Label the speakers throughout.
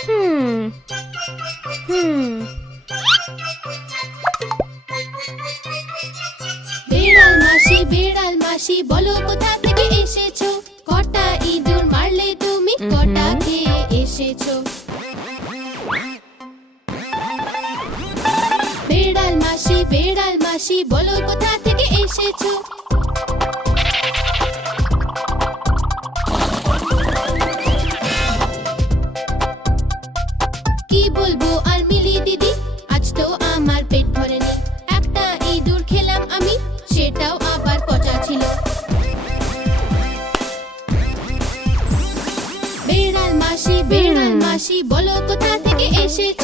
Speaker 1: হুম হুম
Speaker 2: বিড়াল মাসি বিড়াল মাসি বলো কোথা থেকে এসেছ? কটা ইঁদুর মারলে তুমি? কটা খেয়ে এসেছ? বিড়াল মাসি বিড়াল মাসি বলো কোথা থেকে এসেছ? বেড়াল মাসি বলো কোথা থেকে এসেছ?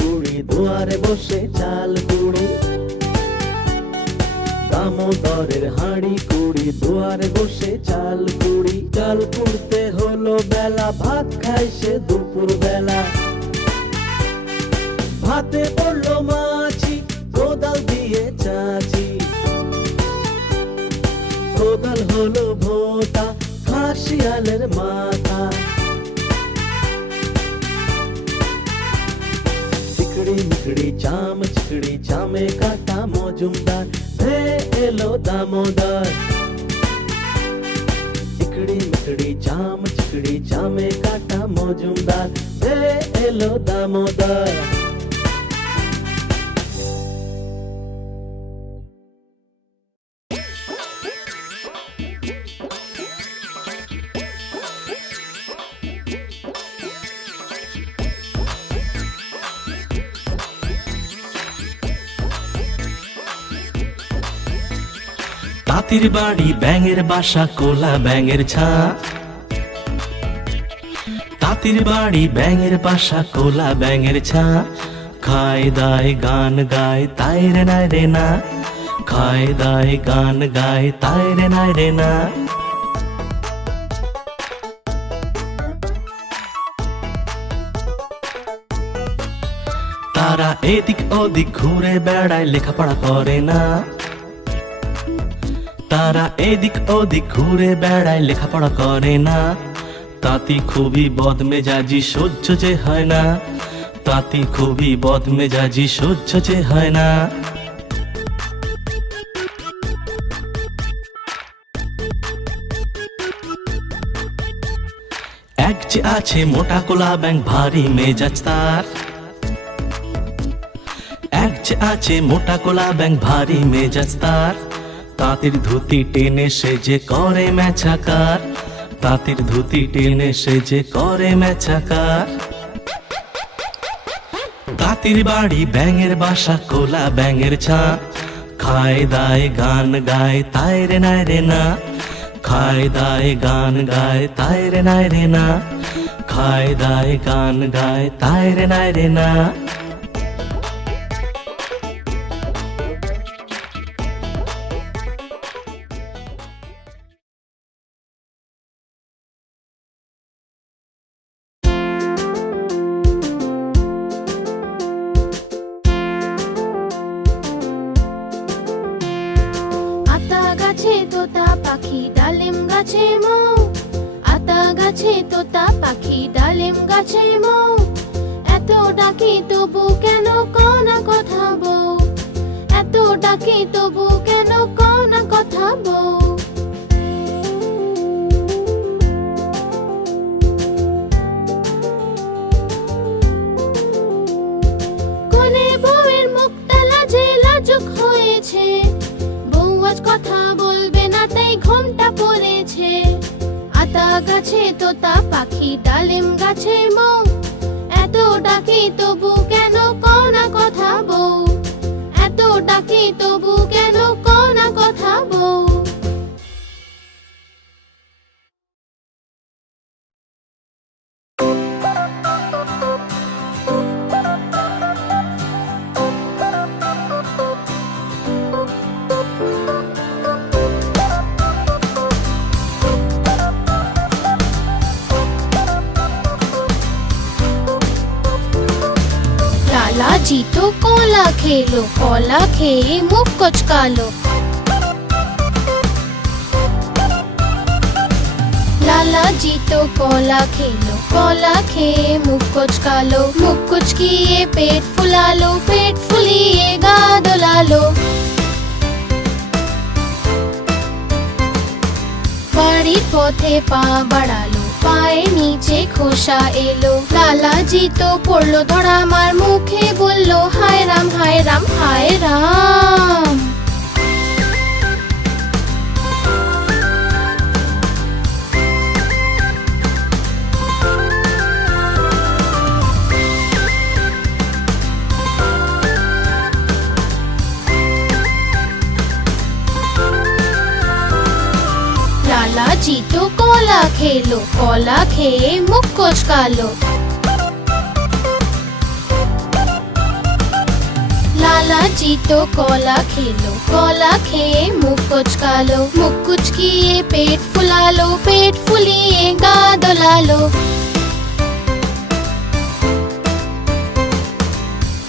Speaker 3: দুয়ারে বসে চাল কুড়ি। দামোদরের হাঁড়ি কুড়ি, দুয়ারে বসে চাল কুড়ি। চাল কুড়তে হলো বেলা, ভাত খাই সে দুপুর বেলা ভাতে পড়ল মাছি, কোদাল দিয়ে চাচি। কোদাল হলো ভোটা খাসিয়ালের মাথা। चिकड़ी मिकड़ी चाम, चिकड़ी चामे काटा मौजुमदार भे एलो दामोदर चिकड़ी, मिकड़ी चाम, चिकड़ी चामे काटा मौजुमदार भे एलो दामोदर
Speaker 4: তাঁতির বাড়ি, ব্যাঙের বাসা, কোলা ব্যাঙের ছা তাঁতির বাড়ি, ব্যাঙের বাসা, কোলা ব্যাঙের ছা খায় দায় গান গায়, তাই রে নাই রে না। খায় দায় গান গায়, তাই রে নাই রে না। তারা এদিক ওদিক ঘুরে বেড়ায়, লেখাপড়া করে না। তারা এদিক ওদিক ঘুরে বেড়ায়, লেখাপড়া করে না। তাতি খুবই বদমেজাজি, সহ্য যে হয় না। তাতি খুবই বদমেজাজি, সহ্য যে হয় না। এক যে আছে মোটা কোলা ব্যাং ভারী মেজাজ তার। এক যে আছে মোটা কোলা ব্যাং ভারী মেজাজ তার। তাঁতির ধুতি টেনে সে যে করে মেছাকার তাঁতির ধুতি টেনে সে যে করে মেছাকার তাঁতির বাড়ি ব্যাঙের বাসা, কোলা ব্যাঙের ছা খায় দায় গান গায়, তাই রে নাই রে না। খায় দায় গান গায়, তাই রে নাই রে না। খায় দায় গান গায়, তাই রে নাই রে না।
Speaker 2: লালা জি তো কলা খেলো কলা খেয়ে মুখ কচকালো লালা জি তো কলা খেলো কলা খেয়ে মুখ কচকালো মুখ কুচকিয়ে পেট ফুলালো পেট ফুলিয়ে গা দোলালো বাড়ির পথে পা বাড়ালো পায়ের নিচে খোসা এলো। লালাজি তো পড়ল ধরা আমার মুখে, বলল, হায় রাম হায় রাম হায় রাম। লালাজি তো কলা খেলো কলা খেয়ে মুখ কচকালো লালাজি তো কলা খেলো কলা খেয়ে মুখ কচকালো মুখ কুচকিয়ে পেট ফুলালো পেট ফুলিয়ে গা দোলালো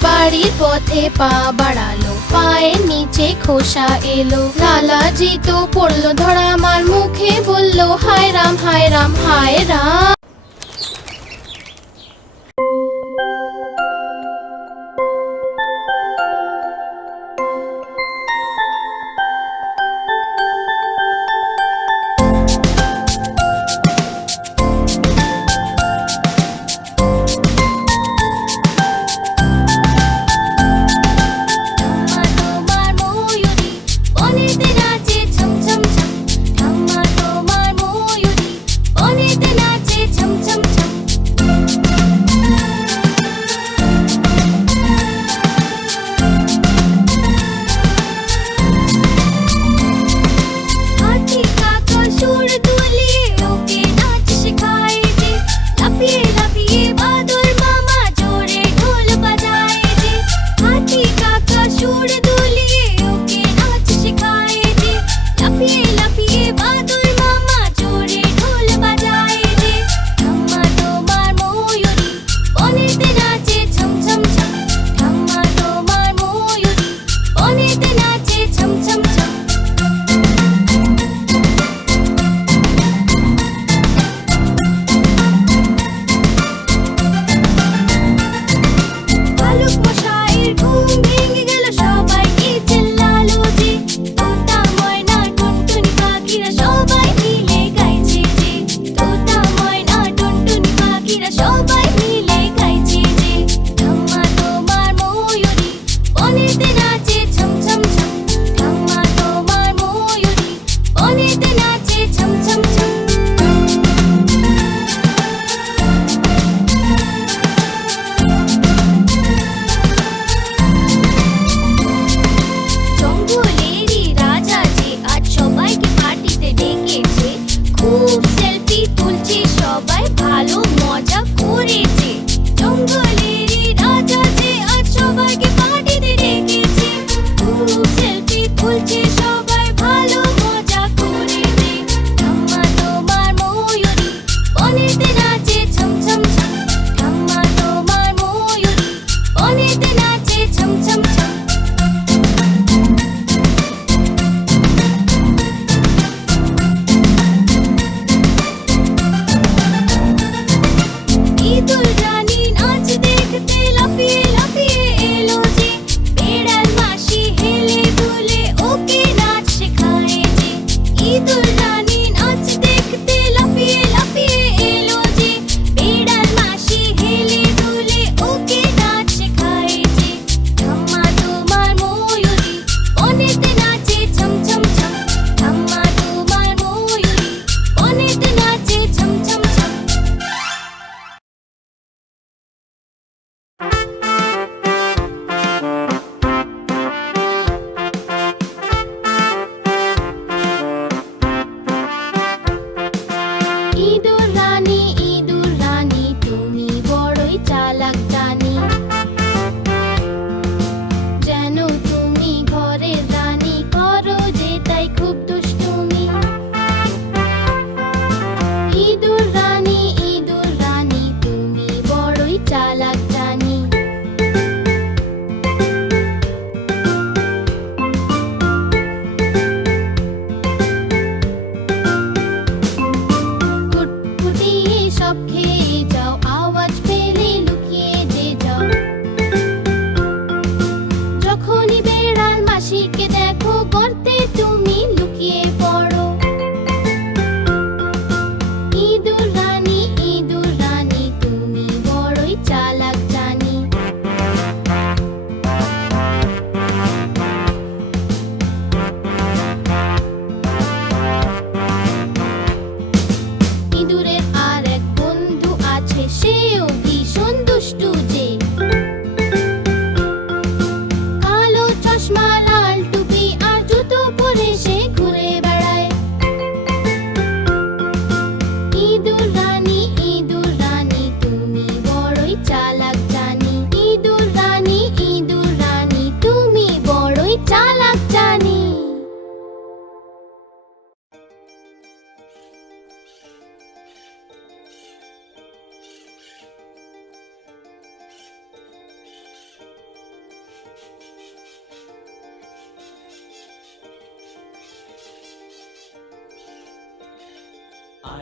Speaker 2: বাড়ির পথে পা বাড়ালো পায়ের নিচে খোসা এলো লালাজি তো পড়ল ধরা আমার মুখে বলল, হায় রাম হায় রাম হায় রাম।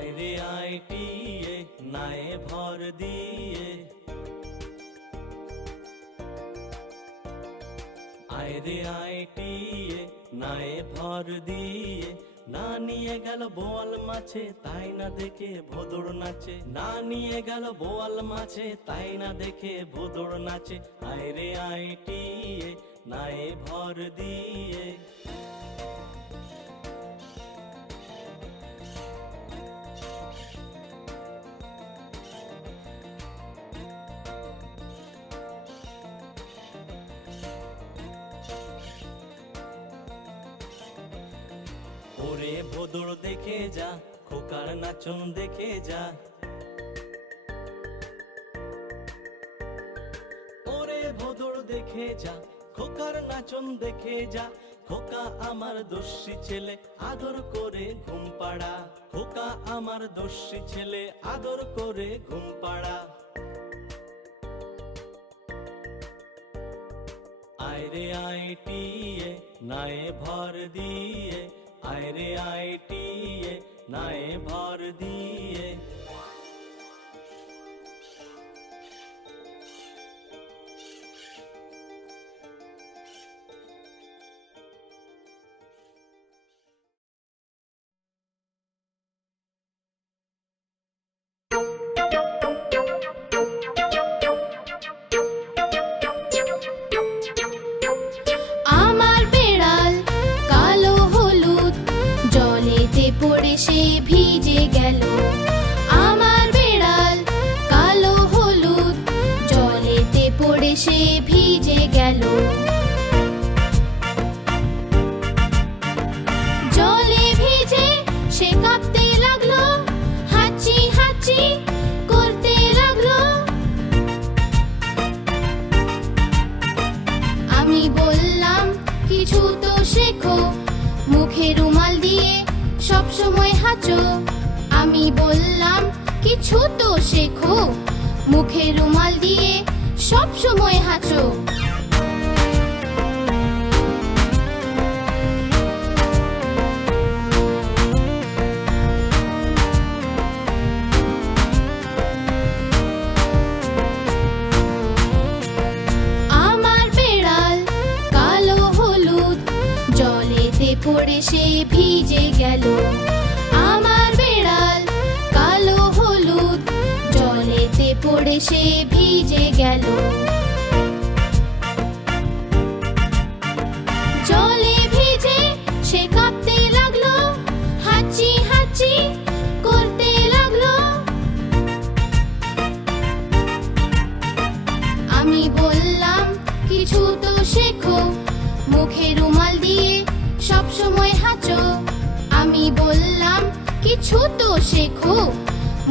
Speaker 4: আয় রে আয় টিয়ে নায়ে ভর দিয়ে। আয় রে আয় টিয়ে নায়ে ভর দিয়ে। না নিয়ে গেল বোয়াল মাছে, তাই না দেখে ভোদর নাচে। না নিয়ে গেল বোয়াল মাছে, তাই না দেখে ভোদর নাচে। আয় রে আয় টিয়ে নায়ে ভর দিয়ে। ওরে ভোদর দেখে যা, খোকার নাচন দেখে যা। ওরে ভোদর দেখে যা, খোকার নাচন দেখে যা। খোকা আমার দোষী ছেলে, আদর করে ঘুম পাড়া। খোকা আমার দোষী ছেলে, আদর করে ঘুম পাড়া। আয় রে আই টিয়ে, নায়ে ভর দিয়ে। আয় রে আই টিয়ে নায়ে ভর দিয়ে।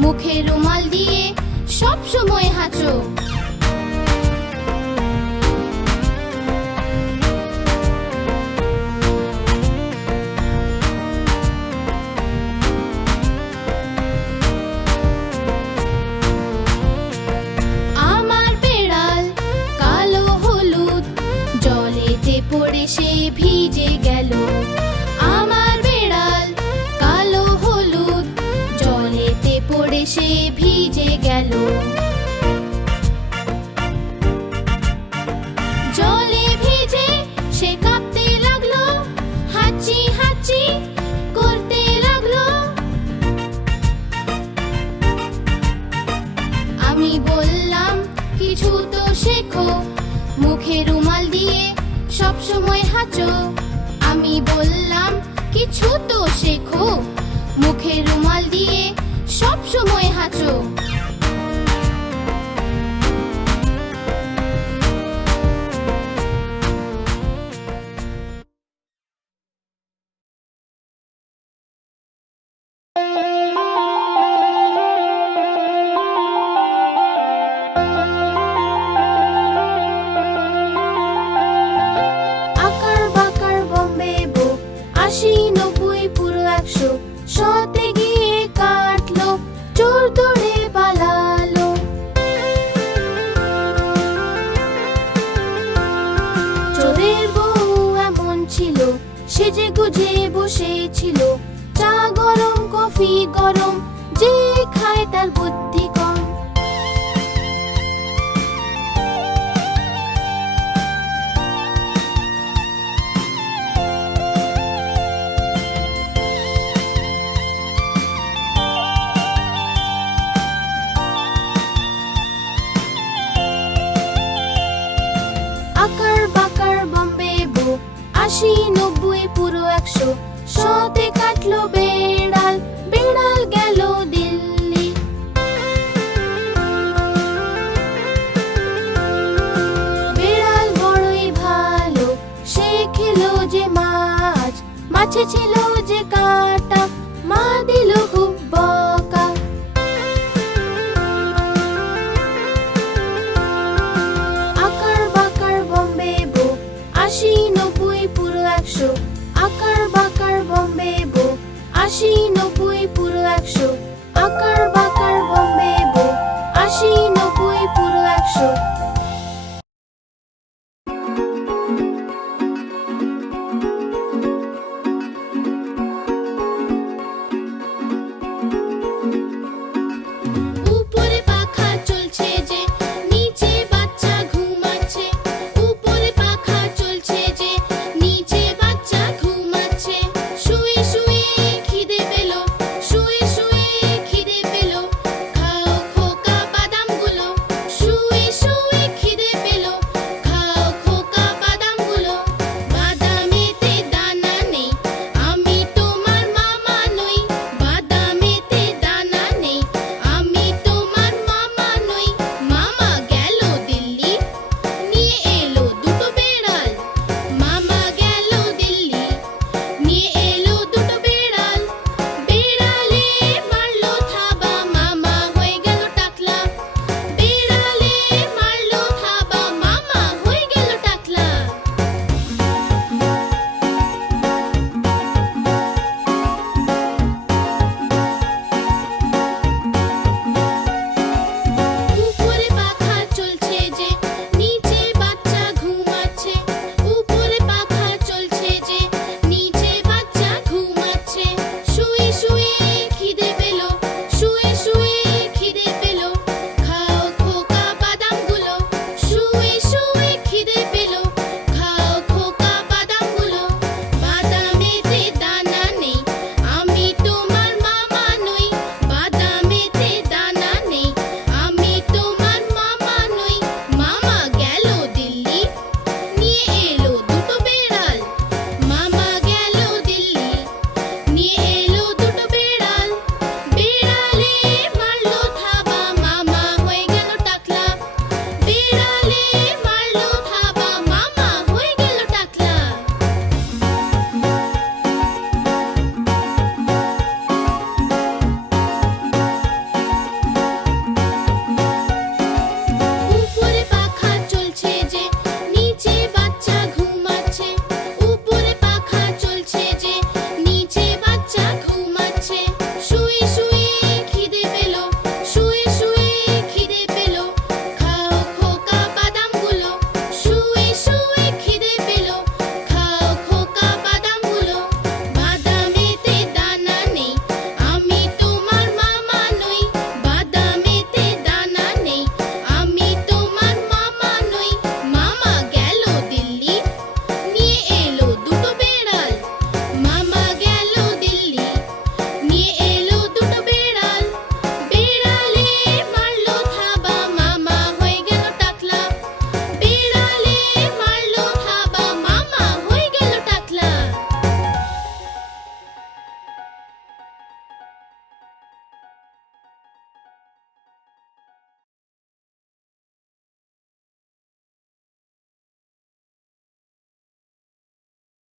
Speaker 2: মুখে রুমাল দিয়ে সব সময় হাঁচো পড়ে সে ভিজে গেল। সে ভিজে গেল। জলে ভিজে সে কাঁপতে লাগল, হাঁচি হাঁচি করতে লাগল। আমি বললাম, কিছু তো শেখো। মুখে রুমাল দিয়ে সব সময় হাঁচো। আমি বললাম, কিছু তো শেখো। মুখে রুমাল দিয়ে সব সময় হাঁচো। নব্বই পুরো একশো, আকার বাকার বম্বে বো। আশি নব্বই পুরো একশো, আকার বাকার বম্বে বো। আশি নব্বই পুরো একশো